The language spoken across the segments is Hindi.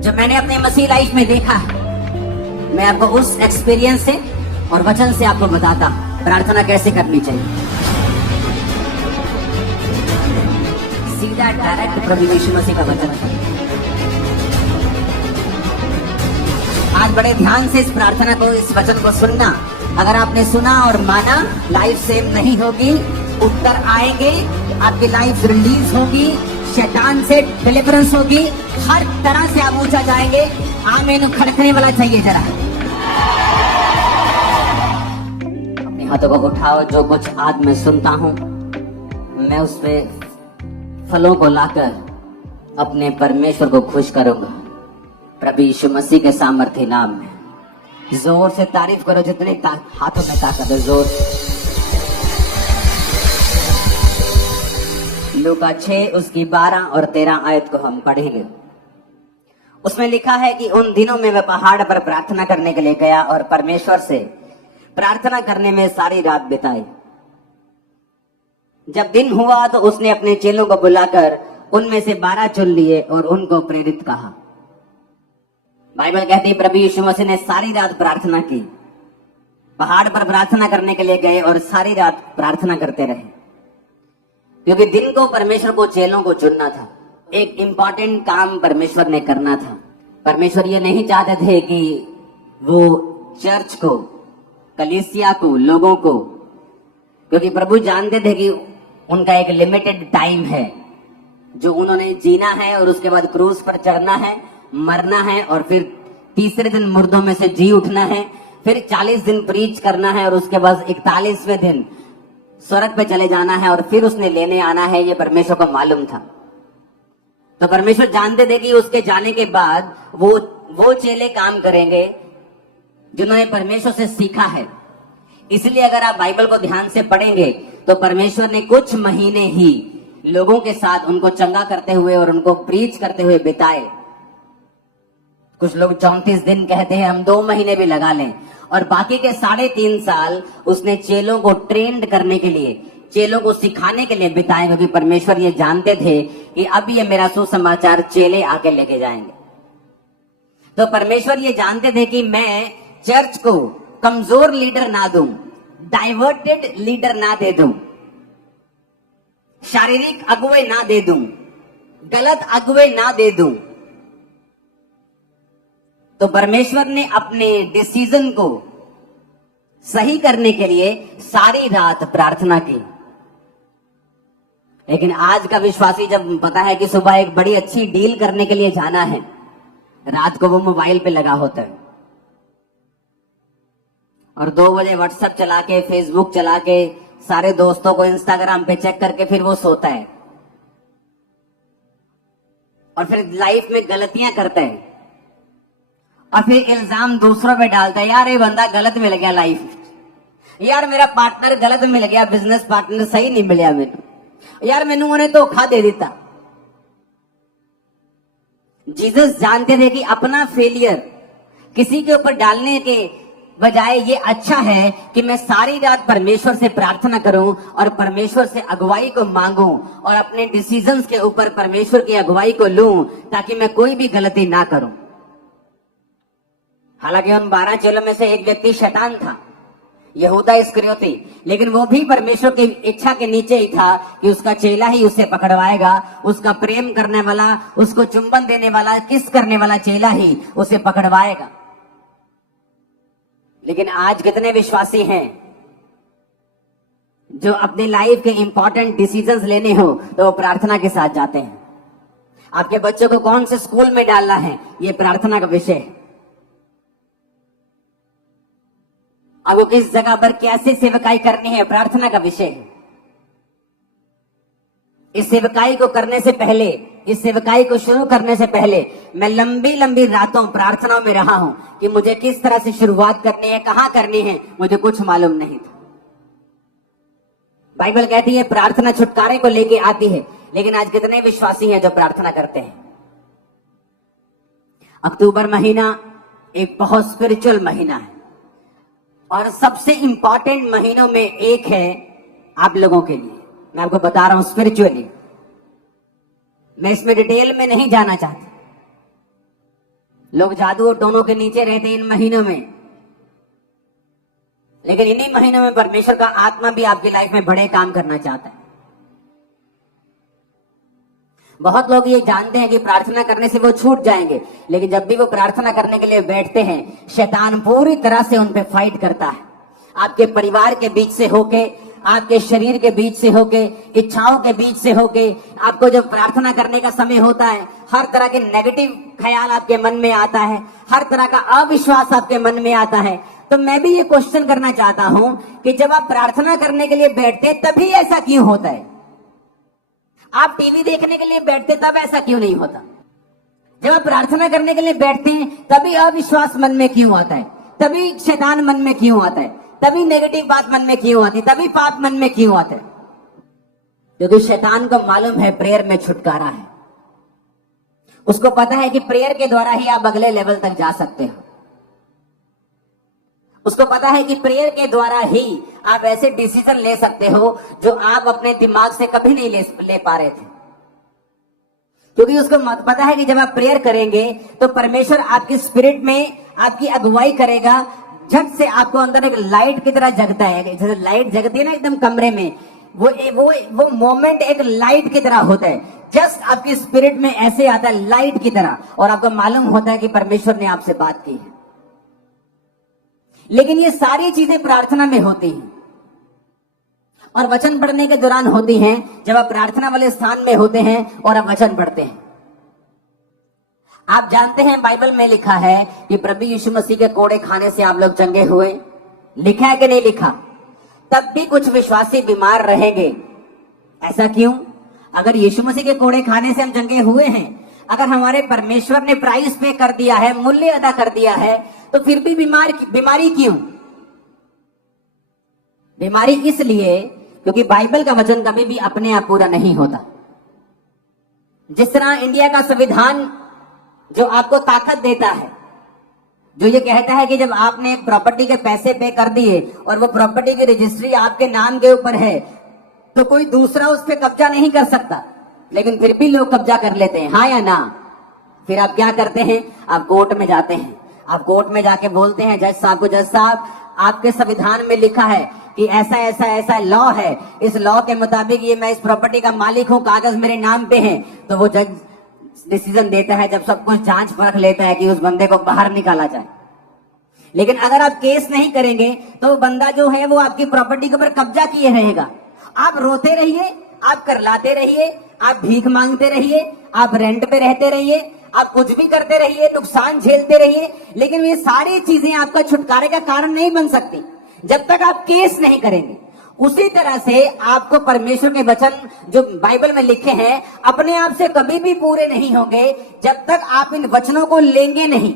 जो मैंने अपने मसीह लाइफ में देखा है, मैं आपको उस एक्सपीरियंस से और वचन से आपको बताता प्रार्थना कैसे करनी चाहिए। सीधा डायरेक्ट प्रभु यीशु मसीह का वचन है। आज बड़े ध्यान से इस प्रार्थना को, इस वचन को सुनना। अगर आपने सुना और माना, लाइफ सेव नहीं होगी, उत्तर आएंगे, आपकी लाइफ रिलीज होगी, शैतान से डिलीवरेंस होगी, हर तरह से आप ऊंचा जाएंगे। आमीन खड़कने वाला चाहिए जरा। अपने हाथों को उठाओ। जो कुछ आज मैं सुनता हूं, मैं उस पे फलों को लाकर अपने परमेश्वर को खुश करूंगा प्रभु यीशु मसीह के सामर्थ्य नाम में। जोर से तारीफ करो, जितने हाथों में ताकत है, जोर। लूका 6 उसकी 12 और 13 आयत को हम पढ़ेंगे। उसमें लिखा है कि उन दिनों में वह पहाड़ पर प्रार्थना करने के लिए गया और परमेश्वर से प्रार्थना करने में सारी रात बिताई। जब दिन हुआ तो उसने अपने चेलों को बुलाकर उनमें से 12 चुन लिए और उनको प्रेरित कहा। बाइबल कहती है प्रभु यीशु मसीह ने सारी रात प्रार्थना की, पहाड़ पर प्रार्थना करने के लिए गए और सारी रात प्रार्थना करते रहे, क्योंकि दिन को परमेश्वर को चेलों को चुनना था। एक इंपॉर्टेंट काम परमेश्वर ने करना था। परमेश्वर ये नहीं चाहते थे कि वो चर्च को, कलीसिया को, लोगों को, क्योंकि प्रभु जानते थे कि उनका एक लिमिटेड टाइम है जो उन्होंने जीना है और उसके बाद क्रूस पर चढ़ना है, मरना है और फिर तीसरे दिन मुर्दों में से जी उठना है, फिर 40 दिन प्रीच करना है और उसके बाद 41वें दिन स्वर्ग पे चले जाना है और फिर उसने लेने आना है। ये परमेश्वर को मालूम था। तो परमेश्वर जानते थे कि उसके जाने के बाद वो चेले काम करेंगे जिन्होंने परमेश्वर से सीखा है। इसलिए अगर आप बाइबल को ध्यान से पढ़ेंगे तो परमेश्वर ने कुछ महीने ही लोगों के साथ उनको चंगा करते हुए और उनको प्रीच करते हुए बिताए। कुछ लोग 34 दिन कहते हैं, हम 2 महीने भी लगा लें। और बाकी के 3.5 साल उसने चेलों को ट्रेंड करने के लिए, चेलों को सिखाने के लिए बिताए, क्योंकि परमेश्वर ये जानते थे कि अब ये मेरा सुसमाचार चेले आके लेके जाएंगे। तो परमेश्वर ये जानते थे कि मैं चर्च को कमजोर लीडर ना दूं, डाइवर्टेड लीडर ना दे दूं, शारीरिक अगुवे ना दे दूं, गलत अगुवे ना दे दूं। तो परमेश्वर ने अपने डिसीजन को सही करने के लिए सारी रात प्रार्थना की। लेकिन आज का विश्वासी जब पता है कि सुबह एक बड़ी अच्छी डील करने के लिए जाना है, रात को वो मोबाइल पे लगा होता है और 2 बजे व्हाट्सएप चला के, फेसबुक चला के, सारे दोस्तों को इंस्टाग्राम पे चेक करके फिर वो सोता है और फिर लाइफ में गलतियां करता है और फिर इल्जाम दूसरों पे डालता है। यार ये बंदा गलत मिल गया लाइफ, यार मेरा पार्टनर गलत मिल गया, बिजनेस पार्टनर सही नहीं मिलिया मैनू, यार मैनू उन्हें धोखा दे दिता। जीसस जानते थे कि अपना फेलियर किसी के ऊपर डालने के बजाय ये अच्छा है कि मैं सारी रात परमेश्वर से प्रार्थना करूं और परमेश्वर से अगुवाई को मांगूं और अपने डिसीजंस के ऊपर परमेश्वर की अगुवाई को लूं, ताकि मैं कोई भी गलती ना करूं। हालांकि उन 12 चेलों में से एक व्यक्ति शैतान था, यहूदा इस्करियोती, लेकिन वो भी परमेश्वर की इच्छा के नीचे ही था कि उसका चेला ही उसे पकड़वाएगा, उसका प्रेम करने वाला, उसको चुंबन देने वाला, किस करने वाला चेला ही उसे पकड़वाएगा। लेकिन आज कितने विश्वासी हैं जो अपनी लाइफ के इंपॉर्टेंट डिसीजंस लेने हो तो वो प्रार्थना के साथ जाते हैं। आपके बच्चों को कौन से स्कूल में डालना है, ये प्रार्थना का विषय है। आपको किस जगह पर कैसे सेवकाई करनी है, प्रार्थना का विषय है। इस सेवकाई को करने से पहले, इस सेवकाई को शुरू करने से पहले मैं लंबी लंबी रातों प्रार्थनाओं में रहा हूं कि मुझे किस तरह से शुरुआत करनी है, कहां करनी है, मुझे कुछ मालूम नहीं था। बाइबल कहती है प्रार्थना छुटकारे को लेके आती है, लेकिन आज कितने विश्वासी हैं जो प्रार्थना करते हैं। अक्टूबर महीना एक बहुत स्पिरिचुअल महीना है और सबसे इंपॉर्टेंट महीनों में एक है आप लोगों के लिए। मैं आपको बता रहा हूं स्पिरिचुअली, मैं इसमें डिटेल में नहीं जाना चाहता, लोग जादू और टोनों के नीचे रहते हैं इन महीनों में, लेकिन इन्हीं महीनों में परमेश्वर का आत्मा भी आपकी लाइफ में बड़े काम करना चाहता है। बहुत लोग ये जानते हैं कि प्रार्थना करने से वो छूट जाएंगे, लेकिन जब भी वो प्रार्थना करने के लिए बैठते हैं, शैतान पूरी तरह से उन पे फाइट करता है। आपके परिवार के बीच से होके, आपके शरीर के बीच से होके, इच्छाओं के बीच से होके, आपको जब प्रार्थना करने का समय होता है, हर तरह के नेगेटिव ख्याल आपके मन में आता है, हर तरह का अविश्वास आपके मन में आता है। तो मैं भी ये क्वेश्चन करना चाहता हूं कि जब आप प्रार्थना करने के लिए बैठते तभी ऐसा क्यों होता है? आप टीवी देखने के लिए बैठते तब ऐसा क्यों नहीं होता? जब आप प्रार्थना करने के लिए बैठते हैं तभी अविश्वास मन में क्यों आता है? तभी शैतान मन में क्यों आता है? तभी नेगेटिव बात मन में क्यों आती है? तभी पाप मन में क्यों आता है? क्योंकि शैतान को मालूम है प्रेयर में छुटकारा है। उसको पता है कि प्रेयर के द्वारा ही आप अगले लेवल तक जा सकते हो। उसको पता है कि प्रेयर के द्वारा ही आप ऐसे डिसीजन ले सकते हो जो आप अपने दिमाग से कभी नहीं ले पा रहे थे। क्योंकि उसको पता है कि जब आप प्रेयर करेंगे तो परमेश्वर आपकी स्पिरिट में आपकी अगुवाई करेगा। झट से आपको अंदर एक लाइट की तरह जगता है, जैसे लाइट जगती है ना एकदम कमरे में, वो मोमेंट एक लाइट की तरह होता है। जस्ट आपकी स्पिरिट में ऐसे आता है लाइट की तरह, और आपको मालूम होता है कि परमेश्वर ने आपसे बात की है। लेकिन ये सारी चीजें प्रार्थना में होती हैं और वचन पढ़ने के दौरान होती हैं, जब आप प्रार्थना वाले स्थान में होते हैं और आप वचन पढ़ते हैं। आप जानते हैं बाइबल में लिखा है कि प्रभु यीशु मसीह के कोड़े खाने से आप लोग चंगे हुए। लिखा है कि नहीं लिखा? तब भी कुछ विश्वासी बीमार रहेंगे। ऐसा क्यों? अगर यीशु मसीह के कोड़े खाने से हम चंगे हुए हैं, अगर हमारे परमेश्वर ने प्राइस पे कर दिया है, मूल्य अदा कर दिया है, तो फिर भी बीमारी क्यों? बीमारी इसलिए क्योंकि बाइबल का वचन कभी भी अपने आप पूरा नहीं होता। जिस तरह इंडिया का संविधान जो आपको ताकत देता है, जो ये कहता है कि जब आपने एक प्रॉपर्टी के पैसे पे कर दिए और वो प्रॉपर्टी की रजिस्ट्री आपके नाम के ऊपर है, तो कोई दूसरा उस पर कब्जा नहीं कर सकता, लेकिन फिर भी लोग कब्जा कर लेते हैं, हाँ या ना? फिर आप क्या करते हैं? आप कोर्ट में जाते हैं। आप कोर्ट में जाके बोलते हैं जज साहब को, जज साहब आपके संविधान में लिखा है कि ऐसा ऐसा ऐसा लॉ है, इस लॉ के मुताबिक ये मैं इस प्रॉपर्टी का मालिक हूं, कागज मेरे नाम पे है। तो वो जज डिसीजन देता है, जब सब कुछ जांच परख लेता है कि उस बंदे को बाहर निकाला जाए। लेकिन अगर आप केस नहीं करेंगे तो वो बंदा जो है वो आपकी प्रॉपर्टी के ऊपर कब्जा किए रहेगा। आप रोते रहिए, आप करलाते रहिए, आप भीख मांगते रहिए, आप रेंट पे रहते रहिए, आप कुछ भी करते रहिए, नुकसान झेलते रहिए, लेकिन ये सारी चीजें आपका छुटकारे का कारण नहीं बन सकती जब तक आप केस नहीं करेंगे। उसी तरह से आपको परमेश्वर के वचन जो बाइबल में लिखे हैं अपने आप से कभी भी पूरे नहीं होंगे जब तक आप इन वचनों को लेंगे नहीं।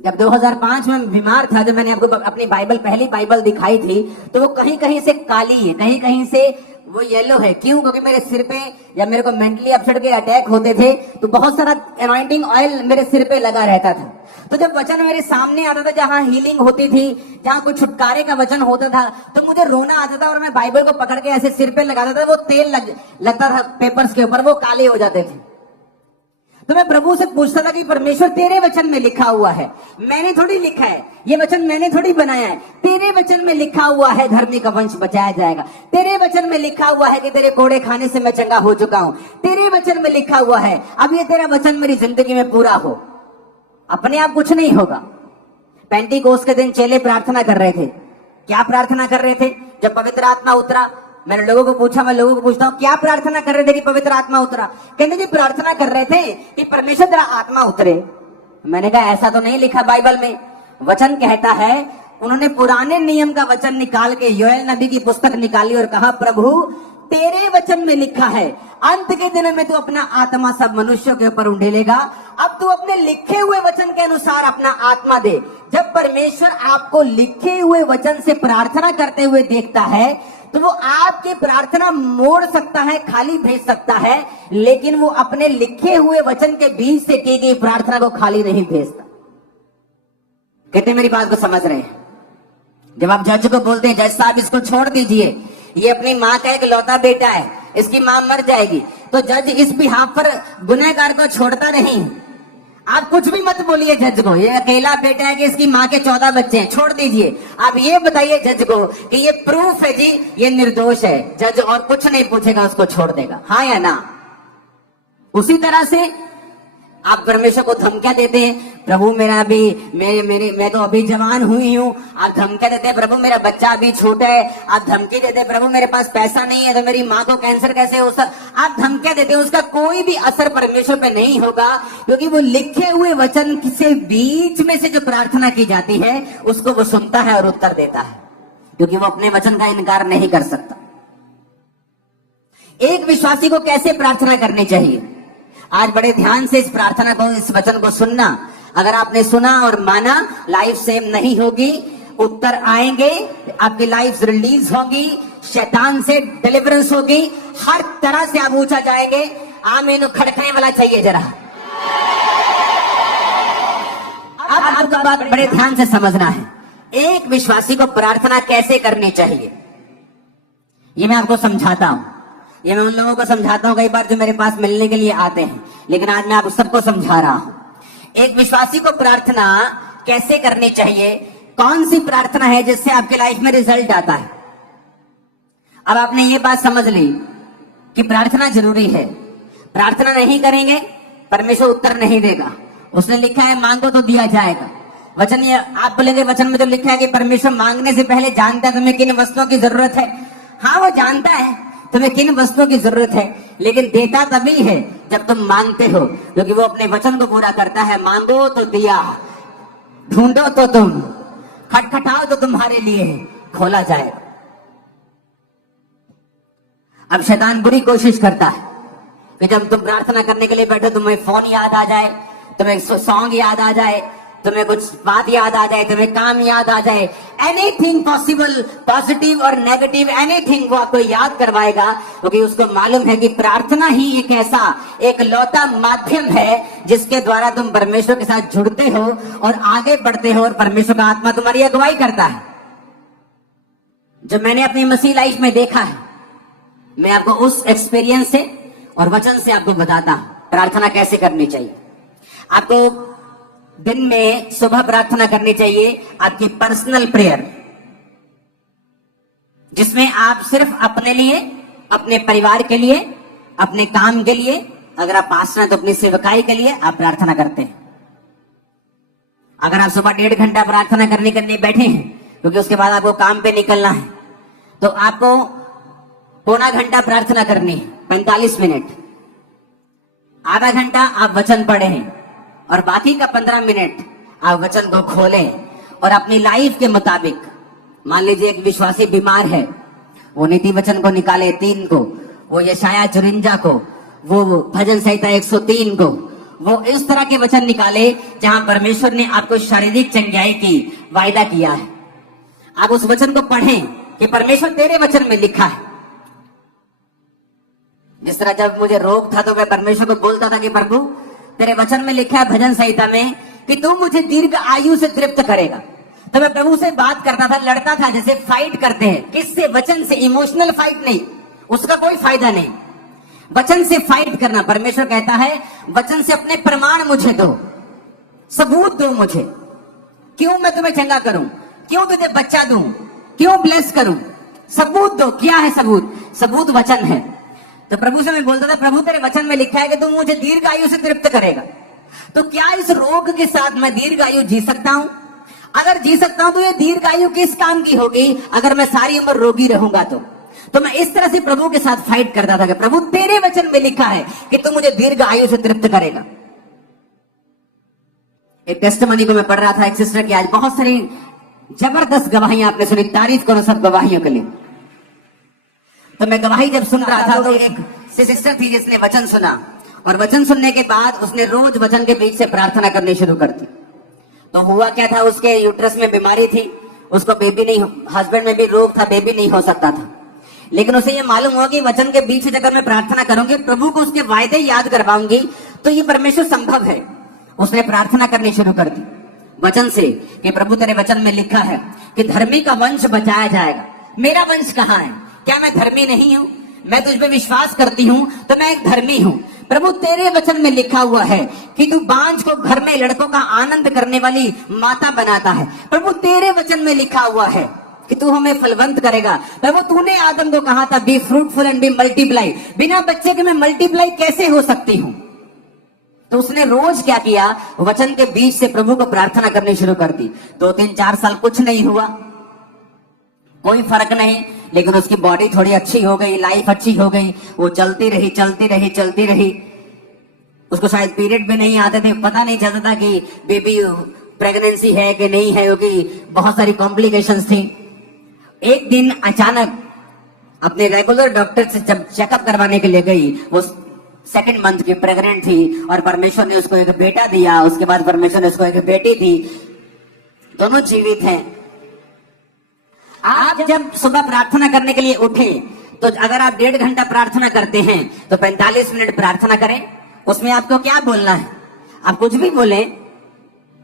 जब 2005 में बीमार था, जब मैंने आपको अपनी बाइबल, पहली बाइबल दिखाई थी, तो वो कहीं कहीं से काली है, कहीं कहीं से वो येलो है। क्यों? क्योंकि मेरे सिर पे, जब मेरे को मेंटली अपसेट के अटैक होते थे तो बहुत सारा एनॉइंटिंग ऑयल मेरे सिर पे लगा रहता था। तो जब वचन मेरे सामने आता था, जहां हीलिंग होती थी, जहां कुछ छुटकारे का वचन होता था, तो मुझे रोना आता था और मैं बाइबल को पकड़ के ऐसे सिर पे लगाता था, वो तेल लगता था पेपर्स के ऊपर, वो काले हो जाते थे। तो मैं प्रभु से पूछता था कि परमेश्वर तेरे वचन में लिखा हुआ है, मैंने थोड़ी लिखा है, ये वचन मैंने थोड़ी बनाया है, तेरे वचन में लिखा हुआ है धर्मी का वंश बचाया जाएगा, तेरे वचन में लिखा हुआ है कि तेरे कोड़े खाने से मैं चंगा हो चुका हूं, तेरे वचन में लिखा हुआ है, अब ये तेरा वचन मेरी जिंदगी में पूरा हो। अपने आप कुछ नहीं होगा। पेंटिकोस्ट के दिन चेले प्रार्थना कर रहे थे। क्या प्रार्थना कर रहे थे? जब पवित्र आत्मा उतरा, मैंने लोगों को पूछा, मैं लोगों को पूछता हूँ क्या प्रार्थना कर रहे थे कि पवित्र आत्मा उतरा? कहते जी प्रार्थना कर रहे थे कि परमेश्वर तेरा आत्मा उतरे। मैंने कहा ऐसा तो नहीं लिखा बाइबल में। वचन कहता है, उन्होंने पुराने नियम का वचन निकाल के योएल नबी की पुस्तक निकाली और कहा प्रभु तेरे वचन में लिखा है अंत के दिनों में तू अपना आत्मा सब मनुष्यों के ऊपर उंडेलेगा। अब तू अपने लिखे हुए वचन के अनुसार अपना आत्मा दे। जब परमेश्वर आपको लिखे हुए वचन से प्रार्थना करते हुए देखता है तो वो आपकी प्रार्थना मोड़ सकता है, खाली भेज सकता है, लेकिन वो अपने लिखे हुए वचन के बीच से की गई प्रार्थना को खाली नहीं भेजता। कहते मेरी बात को समझ रहे हैं? जब आप जज को बोलते हैं जज साहब इसको छोड़ दीजिए, ये अपनी माँ का एक लौता बेटा है, इसकी माँ मर जाएगी, तो जज इस बिहाफ पर गुनहगार को छोड़ता नहीं, आप कुछ भी मत बोलिए जज को, ये अकेला बेटा है कि इसकी माँ के 14 बच्चे हैं, छोड़ दीजिए। आप ये बताइए जज को कि ये प्रूफ है जी, ये निर्दोष है। जज और कुछ नहीं पूछेगा, उसको छोड़ देगा, हाँ या ना। उसी तरह से आप परमेश्वर को धमकियां देते हैं, प्रभु मेरा अभी मैं तो अभी जवान हुई हूं। आप धमकियां देते हैं, प्रभु मेरा बच्चा अभी छोटा है। आप धमकी देते हैं, प्रभु मेरे पास पैसा नहीं है तो मेरी माँ को कैंसर कैसे हो सकता। आप धमकियां देते हैं, उसका कोई भी असर परमेश्वर पे नहीं होगा, क्योंकि वो लिखे हुए वचन से बीच में से जो प्रार्थना की जाती है उसको वो सुनता है और उत्तर देता है, क्योंकि वो अपने वचन का इनकार नहीं कर सकता। एक विश्वासी को कैसे प्रार्थना करनी चाहिए, आज बड़े ध्यान से इस प्रार्थना को, इस वचन को सुनना। अगर आपने सुना और माना, लाइफ सेम नहीं होगी, उत्तर आएंगे, आपकी लाइफ रिलीज होगी, शैतान से डिलीवरेंस होगी, हर तरह से आप ऊंचा जाएंगे। आमीन खड़कने वाला चाहिए जरा। अब आपका बात बड़े ध्यान से समझना है, एक विश्वासी को प्रार्थना कैसे करनी चाहिए ये मैं आपको समझाता हूं। ये मैं उन लोगों को समझाता हूं कई बार जो मेरे पास मिलने के लिए आते हैं, लेकिन आज मैं आप सबको समझा रहा हूं। एक विश्वासी को प्रार्थना कैसे करनी चाहिए, कौन सी प्रार्थना है जिससे आपके लाइफ में रिजल्ट आता है। अब आपने ये बात समझ ली कि प्रार्थना जरूरी है, प्रार्थना नहीं करेंगे परमेश्वर उत्तर नहीं देगा। उसने लिखा है मांगो तो दिया जाएगा। वचन ये आप बोलेंगे, वचन में तो लिखा है कि परमेश्वर मांगने से पहले जानता है तुम्हें किन वस्तुओं की जरूरत है। हाँ, वो जानता है तुम्हें किन वस्तुओं की जरूरत है, लेकिन देता तभी है जब तुम मांगते हो, क्योंकि वो अपने वचन को पूरा करता है। मांगो तो दिया, ढूंढो तो तुम, खटखटाओ तो तुम्हारे लिए खोला जाएगा। अब शैतान बुरी कोशिश करता है कि जब तुम प्रार्थना करने के लिए बैठो तुम्हें फोन याद आ जाए, तुम्हें सॉन्ग याद आ जाए, तुम्हें कुछ बात याद आ जाए, तुम्हें काम याद आ जाए, एनीथिंग पॉसिबल, पॉजिटिव और नेगेटिव एनीथिंग वो आपको याद करवाएगा, क्योंकि उसको मालूम है कि प्रार्थना ही एक ऐसा एक लौता माध्यम है जिसके द्वारा तुम परमेश्वर के साथ जुड़ते हो और आगे बढ़ते हो, और परमेश्वर का आत्मा तुम्हारी अगुवाई करता है। जो मैंने अपनी मसीह लाइफ में देखा है, मैं आपको उस एक्सपीरियंस से और वचन से आपको बताता हूं प्रार्थना कैसे करनी चाहिए। आपको दिन में सुबह प्रार्थना करनी चाहिए, आपकी पर्सनल प्रेयर, जिसमें आप सिर्फ अपने लिए, अपने परिवार के लिए, अपने काम के लिए, अगर आप पास्टर हैं तो अपनी सेवकाई के लिए आप प्रार्थना करते हैं। अगर आप सुबह 1.5 घंटा प्रार्थना करने बैठे हैं, क्योंकि उसके बाद आपको काम पे निकलना है, तो आपको पौना घंटा प्रार्थना करनी है, 45 मिनट। आधा घंटा आप वचन पढ़े हैं और बाकी का 15 मिनट आप वचन को खोलें और अपनी लाइफ के मुताबिक, मान लीजिए एक विश्वासी बीमार है, वो नीति वचन को निकाले 3 को, वो यशाया 54 को, वो भजन संहिता 103 को, वो इस तरह के वचन निकाले जहां परमेश्वर ने आपको शारीरिक चंगाई की वायदा किया है। आप उस वचन को पढ़ें कि परमेश्वर तेरे वचन में लिखा है। जिस तरह जब मुझे रोग था तो मैं परमेश्वर को बोलता था कि प्रभु तेरे वचन में लिखा है भजन संहिता में कि तू मुझे दीर्घ आयु से तृप्त करेगा, तो मैं प्रभु से बात करता था, लड़ता था, जैसे फाइट करते हैं। किससे? वचन से। इमोशनल फाइट नहीं, उसका कोई फायदा नहीं। वचन से फाइट करना। परमेश्वर कहता है वचन से अपने प्रमाण मुझे दो, सबूत दो मुझे, क्यों मैं तुम्हें चंगा करूं, क्यों तुझे बच्चा दूं, क्यों ब्लेस करूं, सबूत दो। क्या है सबूत? सबूत वचन है। तो प्रभु से मैं बोलता था प्रभु तेरे वचन में लिखा है कि तू मुझे दीर्घ आयु से तृप्त करेगा, तो क्या इस रोग के साथ मैं दीर्घ आयु जी सकता हूं? अगर जी सकता हूं तो ये दीर्घ आयु किस काम की होगी अगर मैं सारी उम्र रोगी रहूंगा तो मैं इस तरह से प्रभु के साथ फाइट करता था कि प्रभु तेरे वचन में लिखा है कि तू मुझे दीर्घ आयु से तृप्त करेगा। एक टेस्टिमनी को मैं पढ़ रहा था, एक सिस्टर की, आज बहुत सारी जबरदस्त गवाहियां आपने सुनी, तारीफ करो सब गवाहियों के लिए। तो मैं गवाही जब सुन रहा था तो एक सिस्टर थी जिसने वचन सुना, और वचन सुनने के बाद उसने रोज वचन के बीच से प्रार्थना करनी शुरू कर दी। तो हुआ क्या था, उसके यूट्रस में बीमारी थी, उसको बेबी नहीं, हस्बैंड में भी रोग था, बेबी नहीं हो सकता था, लेकिन उसे ये मालूम हुआ कि वचन के बीच से अगर मैं प्रार्थना करूंगी, प्रभु को उसके वायदे याद करवाऊंगी, तो ये परमेश्वर संभव है। उसने प्रार्थना करनी शुरू कर दी वचन से कि प्रभु तेरे वचन में लिखा है कि धर्मी का वंश बचाया जाएगा। मेरा वंश कहाँ है? क्या मैं धर्मी नहीं हूं? मैं तुझ पे विश्वास करती हूं तो मैं एक धर्मी हूं। प्रभु तेरे वचन में लिखा हुआ है कि तू बांझ को घर में लड़कों का आनंद करने वाली माता बनाता है। प्रभु तेरे वचन में लिखा हुआ है कि तू हमें फलवंत करेगा। प्रभु तूने आदम को कहा था be fruitful and be multiply. बिना बच्चे के मैं मल्टीप्लाई कैसे हो सकती हूं? तो उसने रोज क्या किया, वचन के बीच से प्रभु को प्रार्थना करनी शुरू कर दी। 2-3-4 साल कुछ नहीं हुआ, कोई फर्क नहीं, लेकिन उसकी बॉडी थोड़ी अच्छी हो गई, लाइफ अच्छी हो गई, वो चलती रही। उसको शायद पीरियड भी नहीं आते थे, पता नहीं चलता था कि बेबी प्रेगनेंसी है कि नहीं है, क्योंकि बहुत सारी कॉम्प्लिकेशंस थी। एक दिन अचानक अपने रेगुलर डॉक्टर से जब चेकअप करवाने के लिए गई, वो 2nd मंथ की प्रेग्नेंट थी और परमेश्वर ने उसको एक बेटा दिया। उसके बाद परमेश्वर ने उसको एक बेटी दी, दोनों जीवित हैं। आप जब सुबह प्रार्थना करने के लिए उठे तो अगर आप 1.5 घंटा प्रार्थना करते हैं तो 45 मिनट प्रार्थना करें। उसमें आपको क्या बोलना है? आप कुछ भी बोले,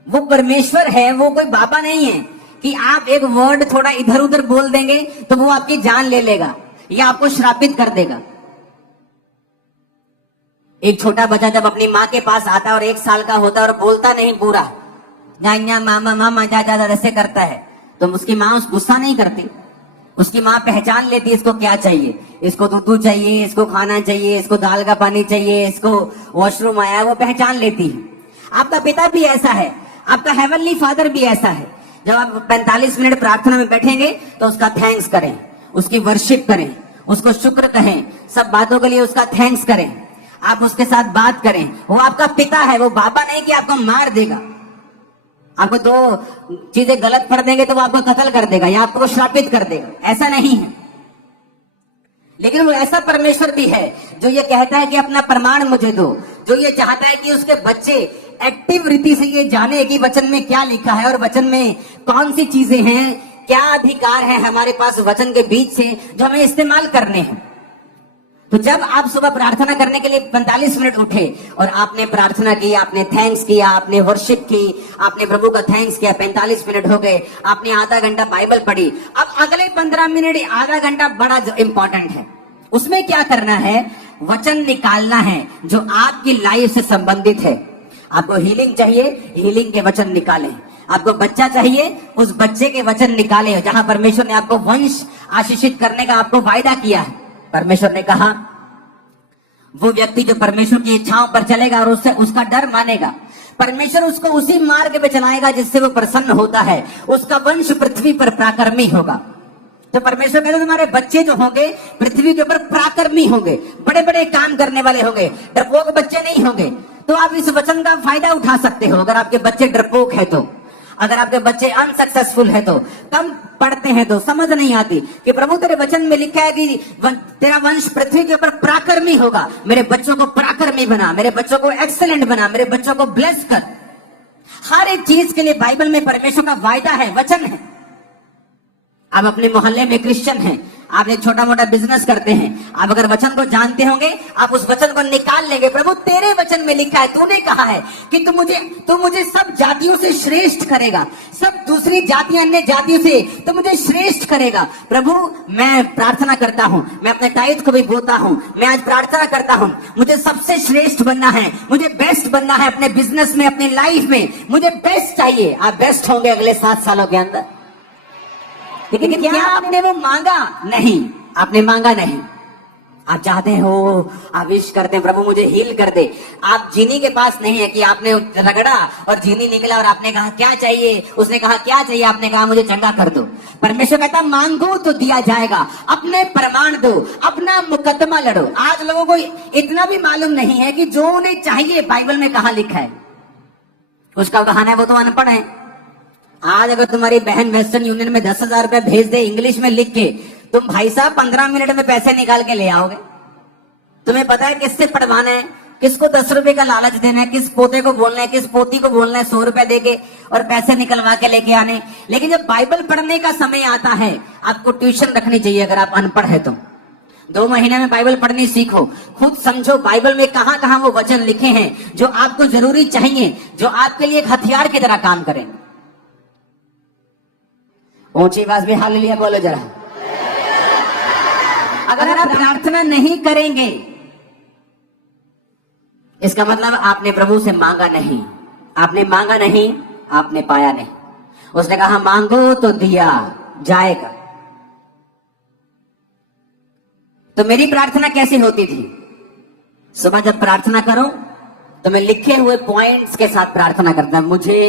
वो परमेश्वर है, वो कोई बाबा नहीं है कि आप एक वर्ड थोड़ा इधर उधर बोल देंगे तो वो आपकी जान ले लेगा या आपको श्रापित कर देगा। एक छोटा बच्चा जब अपनी माँ के पास आता है और 1 साल का होता है और बोलता नहीं पूरा, जा मामा मामा जा ऐसे करता है, तो उसकी माँ उस गुस्सा नहीं करती। उसकी माँ पहचान लेती है इसको क्या चाहिए, इसको दूध चाहिए, इसको खाना चाहिए, इसको दाल का पानी चाहिए, इसको वॉशरूम आया, वो पहचान लेती है। आपका पिता भी ऐसा है, आपका हेवनली फादर भी ऐसा है। जब आप 45 मिनट प्रार्थना में बैठेंगे तो उसका थैंक्स करें, उसकी वर्शिप करें, उसको शुक्र कहें, सब बातों के लिए उसका थैंक्स करें, आप उसके साथ बात करें। वो आपका पिता है, वो बाबा नहीं कि आपको मार देगा। आपको 2 चीजें गलत पढ़ देंगे तो वो आपको कत्ल कर देगा या आपको श्रापित कर देगा, ऐसा नहीं है। लेकिन वो ऐसा परमेश्वर भी है जो ये कहता है कि अपना प्रमाण मुझे दो, जो ये चाहता है कि उसके बच्चे एक्टिव रीति से ये जाने कि वचन में क्या लिखा है और वचन में कौन सी चीजें हैं, क्या अधिकार है हमारे पास वचन के बीच से जो हमें इस्तेमाल करने हैं। तो जब आप सुबह प्रार्थना करने के लिए 45 मिनट उठे और आपने प्रार्थना की, आपने थैंक्स किया, आपने वर्शिप की, आपने प्रभु का थैंक्स किया, 45 मिनट हो गए, आपने आधा घंटा बाइबल पढ़ी। अब अगले 15 मिनट, आधा घंटा बड़ा इंपॉर्टेंट है। उसमें क्या करना है? वचन निकालना है जो आपकी लाइफ से संबंधित है। आपको हीलिंग चाहिए, हीलिंग के वचन निकालें। आपको बच्चा चाहिए, उस बच्चे के वचन निकालें। जहां परमेश्वर ने आपको वंश आशीषित करने का आपको वायदा किया है, परमेश्वर ने कहा वो व्यक्ति जो परमेश्वर की इच्छाओं पर चलेगा और उससे उसका डर मानेगा, परमेश्वर उसको उसी मार्ग पे चलाएगा जिससे वो प्रसन्न होता है, उसका वंश पृथ्वी पर पराक्रमी होगा। तो परमेश्वर कहते तुम्हारे बच्चे जो होंगे पृथ्वी के ऊपर पराक्रमी होंगे, बड़े बड़े काम करने वाले होंगे, डरपोक बच्चे नहीं होंगे। तो आप इस वचन का फायदा उठा सकते हो। अगर आपके बच्चे डरपोक है तो, अगर आपके बच्चे अनसक्सेसफुल है तो, कम पढ़ते हैं तो, समझ नहीं आती कि प्रभु तेरे वचन में लिखा है कि तेरा वंश पृथ्वी के ऊपर पराक्रमी होगा, मेरे बच्चों को पराक्रमी बना, मेरे बच्चों को एक्सीलेंट बना, मेरे बच्चों को ब्लेस कर। हर एक चीज के लिए बाइबल में परमेश्वर का वायदा है, वचन है। आप अपने मोहल्ले में क्रिश्चियन हैं, आप एक छोटा मोटा बिजनेस करते हैं, आप अगर वचन को जानते होंगे, आप उस वचन को निकाल लेंगे। प्रभु तेरे वचन में लिखा है, तूने कहा है कि तू मुझे सब जातियों से श्रेष्ठ करेगा, सब दूसरी जातियां अन्य जातियों से तू मुझे श्रेष्ठ करेगा। प्रभु मैं प्रार्थना करता हूं, मैं अपने टाइट को भी बोलता हूं, मैं आज प्रार्थना करता हूं, मुझे सबसे श्रेष्ठ बनना है, मुझे बेस्ट बनना है अपने बिजनेस में, अपनी लाइफ में मुझे बेस्ट चाहिए। आप बेस्ट होंगे अगले 7 सालों के अंदर। लेकिन क्या आपने वो मांगा? नहीं, आपने मांगा नहीं। आप चाहते हो, आप विश करते हैं प्रभु मुझे हील कर दे। आप जीनी के पास नहीं है कि आपने रगड़ा और जीनी निकला और आपने कहा क्या चाहिए, उसने कहा क्या चाहिए, आपने कहा मुझे चंगा कर दो। परमेश्वर कहता मांगो तो दिया जाएगा, अपने प्रमाण दो, अपना मुकदमा लड़ो। आज लोगों को इतना भी मालूम नहीं है कि जो उन्हें चाहिए बाइबल में कहां लिखा है। उसका बहाना है वो तो अनपढ़ है। आज अगर तुम्हारी बहन वेस्टर्न यूनियन में 10,000 रुपए भेज दे इंग्लिश में लिख के, तुम भाई साहब 15 मिनट में पैसे निकाल के ले आओगे। तुम्हें पता है किससे पढ़वाना है, किसको 10 रुपए का लालच देना है, किस पोते को बोलना है, किस पोती को बोलना है 100 रुपए देके और पैसे निकलवा के लेके आने। लेकिन जब बाइबल पढ़ने का समय आता है, आपको ट्यूशन रखनी चाहिए। अगर आप अनपढ़ है तो 2 महीने में बाइबल पढ़नी सीखो, खुद समझो बाइबल में कहां कहां वो वचन लिखे हैं जो आपको जरूरी चाहिए, जो आपके लिए एक हथियार की तरह काम करें। ऊंची आवाज में हालेलुया बोलो जरा। अगर आप प्रार्थना नहीं करेंगे इसका मतलब आपने प्रभु से मांगा नहीं, आपने मांगा नहीं, आपने पाया नहीं। उसने कहा मांगो तो दिया जाएगा। तो मेरी प्रार्थना कैसी होती थी? सुबह जब प्रार्थना करो तो मैं लिखे हुए पॉइंट्स के साथ प्रार्थना करता, मुझे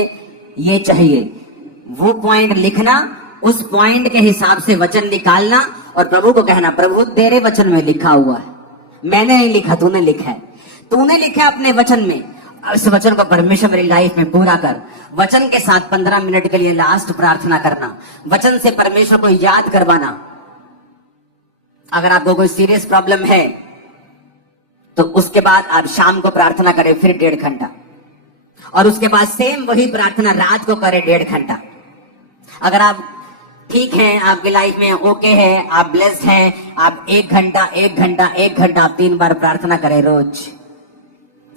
ये चाहिए, वो पॉइंट लिखना, उस पॉइंट के हिसाब से वचन निकालना और प्रभु को कहना प्रभु तेरे वचन में लिखा हुआ है, मैंने नहीं लिखा, तूने लिखा है, तूने लिखा है अपने वचन में, इस वचन को परमेश्वर मेरी लाइफ में पूरा कर। वचन के साथ 15 मिनट के लिए लास्ट प्रार्थना करना, वचन से परमेश्वर को याद करवाना। अगर आपको कोई सीरियस प्रॉब्लम है तो उसके बाद आप शाम को प्रार्थना करें फिर 1.5 घंटा, और उसके बाद सेम वही प्रार्थना रात को करें 1.5 घंटा। अगर आप ठीक हैं, आपकी लाइफ में ओके है, आप ब्लेस्ड हैं, आप 1 घंटा 1 घंटा 1 घंटा आप 3 बार प्रार्थना करें रोज।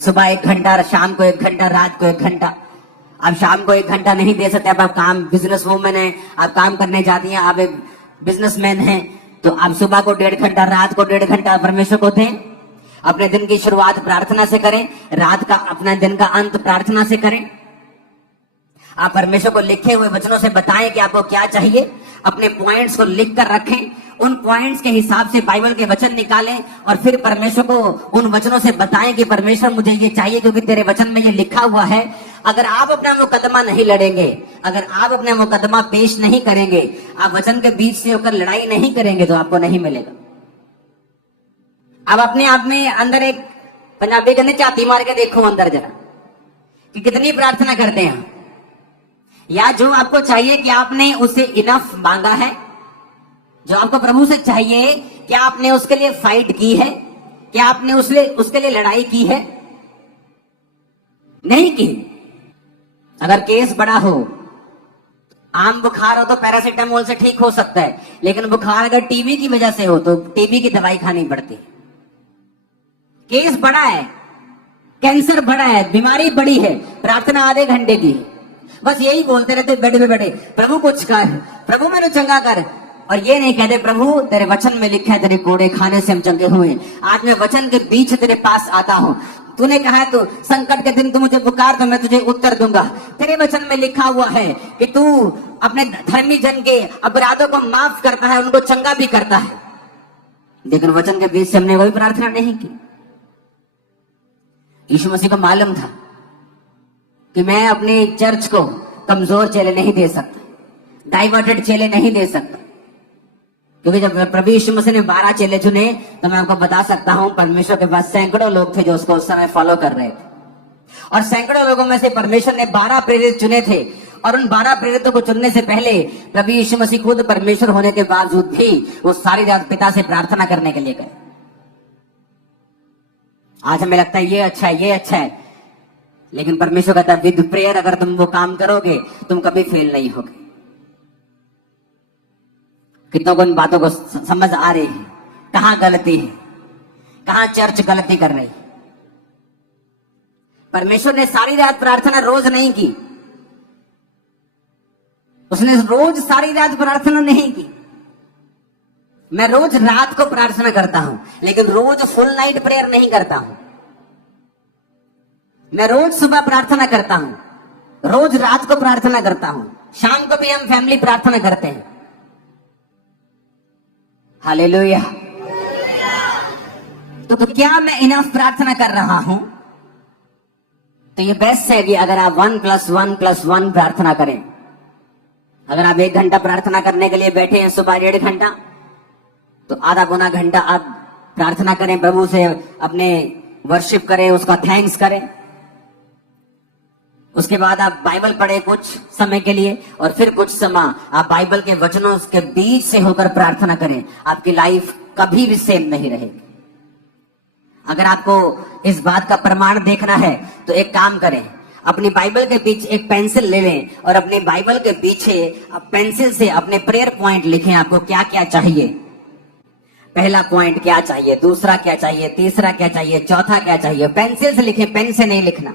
सुबह 1 घंटा, शाम को 1 घंटा, रात को 1 घंटा। आप शाम को 1 घंटा नहीं दे सकते, आप काम, बिजनेस वूमेन है, आप काम करने जाती हैं, आप एक बिजनेसमैन हैं, तो आप सुबह को 1.5 घंटा, रात को 1.5 घंटा परमेश्वर को दें। अपने दिन की शुरुआत प्रार्थना से करें, रात का अपना दिन का अंत प्रार्थना से करें। आप परमेश्वर को लिखे हुए वचनों से बताएं कि आपको क्या चाहिए, अपने पॉइंट्स को लिख कर रखें, उन पॉइंट्स के हिसाब से बाइबल के वचन निकालें और फिर परमेश्वर को उन वचनों से बताएं कि परमेश्वर मुझे ये चाहिए क्योंकि तेरे वचन में ये लिखा हुआ है। अगर आप अपना मुकदमा नहीं लड़ेंगे, अगर आप अपना मुकदमा पेश नहीं करेंगे, आप वचन के बीच से होकर लड़ाई नहीं करेंगे तो आपको नहीं मिलेगा। अब अपने आप में अंदर एक पंजाबी कहने चाती मार के देखो अंदर जरा कि कितनी प्रार्थना करते हैं, या जो आपको चाहिए कि आपने उसे इनफ मांगा है, जो आपको प्रभु से चाहिए क्या आपने उसके लिए फाइट की है, क्या आपने उसके लिए लड़ाई की है? नहीं की। अगर केस बड़ा हो, आम बुखार हो तो पैरासीटामोल से ठीक हो सकता है, लेकिन बुखार अगर टीबी की वजह से हो तो टीबी की दवाई खानी पड़ती है। केस बड़ा है, कैंसर बड़ा है, बीमारी बड़ी है, प्रार्थना आधे घंटे की है, बस यही बोलते रहते बेड पे बैठे प्रभु कुछ कर, प्रभु मैंने चंगा कर, और ये नहीं कहते प्रभु तेरे वचन में लिखा है तेरे कोड़े खाने से हम चंगे हुए। आज मैं वचन के बीच तेरे पास आता हूं, तूने कहा है तो संकट के दिन तू मुझे पुकार तो मैं तुझे उत्तर दूंगा। तेरे वचन में लिखा हुआ है कि तू अपने धर्मी जन के अपराधों को माफ करता है, उनको चंगा भी करता है, लेकिन वचन के बीच से हमने कोई प्रार्थना नहीं की। यीशु मसीह को मालूम था कि मैं अपने चर्च को कमजोर चेले नहीं दे सकता, डाइवर्टेड चेले नहीं दे सकता, क्योंकि जब प्रभु यीशु मसीह ने 12 चेले चुने तो मैं आपको बता सकता हूं परमेश्वर के पास सैकड़ों लोग थे जो उसको उस समय फॉलो कर रहे थे, और सैकड़ों लोगों में से परमेश्वर ने 12 प्रेरित चुने थे, और उन 12 प्रेरितों को चुनने से पहले प्रभु यीशु मसीह खुद परमेश्वर होने के बावजूद भी वो सारी रात पिता से प्रार्थना करने के लिए गए। आज हमें लगता है ये अच्छा है, ये अच्छा है, लेकिन परमेश्वर कहता है विद प्रेयर अगर तुम वो काम करोगे तुम कभी फेल नहीं होगे। कितनों को इन बातों को समझ आ रही है? कहां गलती है, कहां चर्च गलती कर रही है? परमेश्वर ने सारी रात प्रार्थना रोज नहीं की, उसने रोज सारी रात प्रार्थना नहीं की। मैं रोज रात को प्रार्थना करता हूं, लेकिन रोज फुल नाइट प्रेयर नहीं करता हूं। मैं रोज सुबह प्रार्थना करता हूं, रोज रात को प्रार्थना करता हूं, शाम को भी हम फैमिली प्रार्थना करते हैं। हालेलुया। तो क्या मैं इनफ प्रार्थना कर रहा हूं? तो ये बेस्ट है कि अगर आप 1+1+1 प्रार्थना करें। अगर आप 1 घंटा प्रार्थना करने के लिए बैठे हैं सुबह 1.5 घंटा, तो आधा पौना घंटा आप प्रार्थना करें, प्रभु से अपने वर्शिप करें, उसका थैंक्स करें। उसके बाद आप बाइबल पढ़े कुछ समय के लिए, और फिर कुछ समय आप बाइबल के वचनों के बीच से होकर प्रार्थना करें। आपकी लाइफ कभी भी सेम नहीं रहेगी। अगर आपको इस बात का प्रमाण देखना है तो एक काम करें, अपनी बाइबल के पीछे एक पेंसिल ले लें और अपने बाइबल के पीछे पेंसिल से अपने प्रेयर पॉइंट लिखें, आपको क्या क्या चाहिए। पहला पॉइंट क्या चाहिए, दूसरा क्या चाहिए, तीसरा क्या चाहिए, चौथा क्या चाहिए। पेंसिल से लिखें, पेन से नहीं लिखना।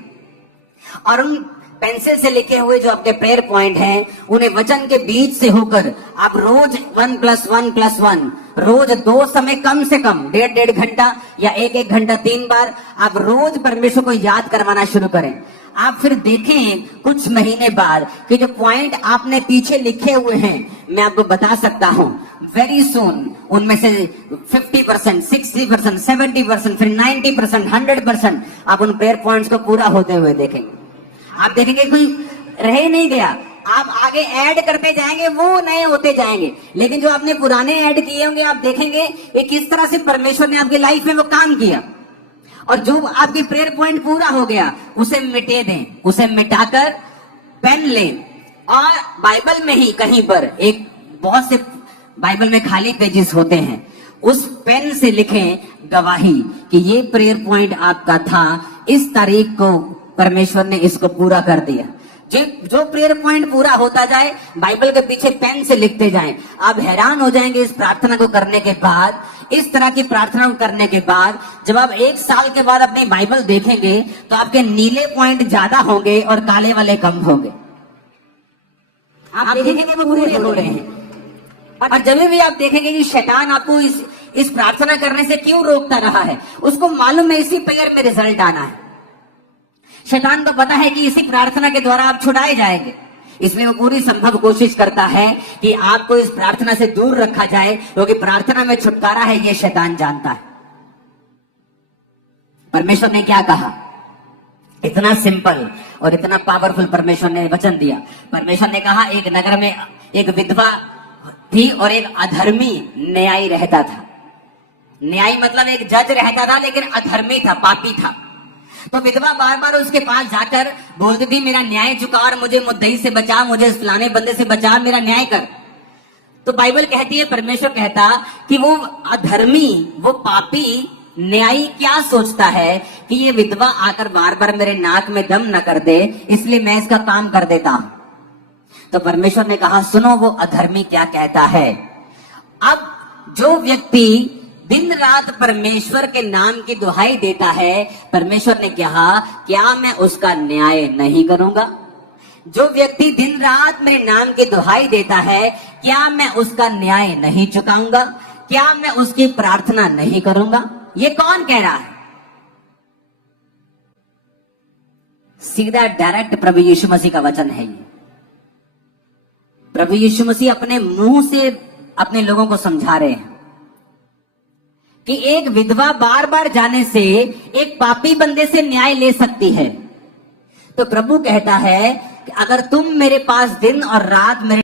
और उन पेंसिल से लिखे हुए जो आपके प्रेयर पॉइंट हैं, उन्हें वचन के बीच से होकर आप रोज 1+1+1 रोज 2 समय कम से कम 1.5 घंटा या 1 घंटा 3 बार आप रोज परमेश्वर को याद करवाना शुरू करें। आप फिर देखें कुछ महीने बाद कि जो पॉइंट आपने पीछे लिखे हुए हैं, मैं आपको बता सकता हूं वेरी सून उनमें से 50%, 60%, 70%, फिर 90%, 100% आप उन प्रेयर पॉइंट्स को पूरा होते हुए देखेंगे। आप देखेंगे कोई रह नहीं गया, आप आगे ऐड करते जाएंगे, वो नए होते जाएंगे। लेकिन जो आपने पुराने ऐड किए होंगे, आप देखेंगे कि किस तरह से परमेश्वर ने आपकी लाइफ में वो काम किया। और जो आपकी प्रेयर पॉइंट पूरा हो गया, उसे मिटे दें, उसे मिटाकर पेन लें और बाइबल में ही कहीं पर एक बहुत से बाइबल में खाली पेजेस होते हैं, उस पेन से लिखें गवाही कि ये प्रेयर पॉइंट आपका था, इस तारीख को परमेश्वर ने इसको पूरा कर दिया। जो प्रेयर पॉइंट पूरा होता जाए, बाइबल के पीछे पेन से लिखते जाएं। आप हैरान हो जाएंगे इस प्रार्थना को करने के बाद, इस तरह की प्रार्थना को करने के बाद, जब आप 1 साल के बाद अपनी बाइबल देखेंगे तो आपके नीले पॉइंट ज्यादा होंगे और काले वाले कम होंगे। आप देखेंगे वो पूरे हो रहे हैं। और जब भी आप देखेंगे कि शैतान आपको इस प्रार्थना करने से क्यों रोकता रहा है, उसको मालूम है इसी प्रेयर में रिजल्ट आना है। शैतान को पता है कि इसी प्रार्थना के द्वारा आप छुड़ाए जाएंगे, इसलिए वो पूरी संभव कोशिश करता है कि आपको इस प्रार्थना से दूर रखा जाए, क्योंकि प्रार्थना में छुटकारा है, ये शैतान जानता है। परमेश्वर ने क्या कहा, इतना सिंपल और इतना पावरफुल परमेश्वर ने वचन दिया। परमेश्वर ने कहा एक नगर में एक विधवा थी और एक अधर्मी न्यायी रहता था। न्यायी मतलब एक जज रहता था, लेकिन अधर्मी था, पापी था। तो विधवा बार बार उसके पास जाकर बोलती थी मेरा न्याय चुका और मुझे मुद्दई से बचा, मुझे फलाने बंदे से बचा, मेरा न्याय कर। तो बाइबल कहती है, परमेश्वर कहता कि वो अधर्मी, वो पापी न्यायी क्या सोचता है कि ये विधवा आकर बार बार मेरे नाक में दम न कर दे, इसलिए मैं इसका काम कर देता हूं। तो परमेश्वर ने कहा सुनो वो अधर्मी क्या कहता है। अब जो व्यक्ति दिन रात परमेश्वर के नाम की दुहाई देता है, परमेश्वर ने कहा क्या मैं उसका न्याय नहीं करूंगा? जो व्यक्ति दिन रात मेरे नाम की दुहाई देता है, क्या मैं उसका न्याय नहीं चुकाऊंगा? क्या मैं उसकी प्रार्थना नहीं करूंगा? ये कौन कह रहा है? सीधा डायरेक्ट प्रभु यीशु मसीह का वचन है ये। प्रभु यीशु मसीह अपने मुंह से अपने लोगों को समझा रहे हैं कि एक विधवा बार बार जाने से एक पापी बंदे से न्याय ले सकती है। तो प्रभु कहता है कि अगर तुम मेरे पास दिन और रात मेरे